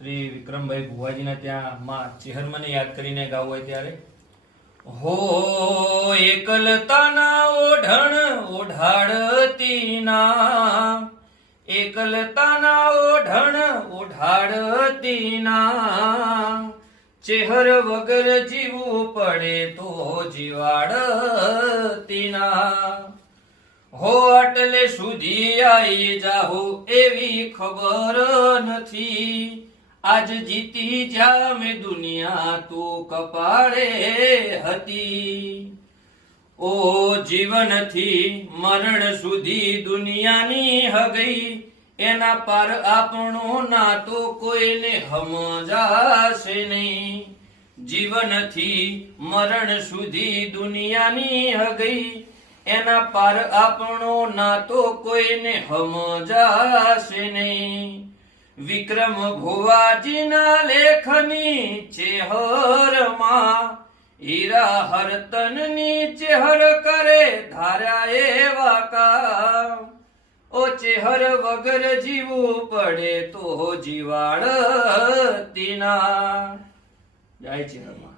શ્રી વિક્રમભાઈ ભુવાજીના ત્યાં માં ચેહરમને યાદ કરીને ગાવું હોય ત્યારે હો એકલતાના ઓઢણ ઓઢાડતી ના, એકલતાના ઓઢણ ઓઢાડતી ના, ચેહર વગર જીવવું પડે તો જીવાડતી ના. હો આટલે સુધી આવી જાહુ એવી ખબર નથી, આજ જીતી જા મેં દુનિયા તું કપાળે હતી. ઓ જીવનથી મરણ સુધી દુનિયાની હગઈ, એના પાર આપણો નાતો કોઈને સમજાશે નહીં. જીવનથી મરણ સુધી દુનિયાની હગઈ, એના પાર આપણો નાતો કોઈને સમજાશે નહીં. વિક્રમ ભુવાજીના લેખની ચેહરમાં હીરા હરતનની ચેહર કરે ધાર્યા એવા કામ. ઓ ચેહર વગર જીવવું પડે તો જીવાડતી ના. જય ચેહરમાં.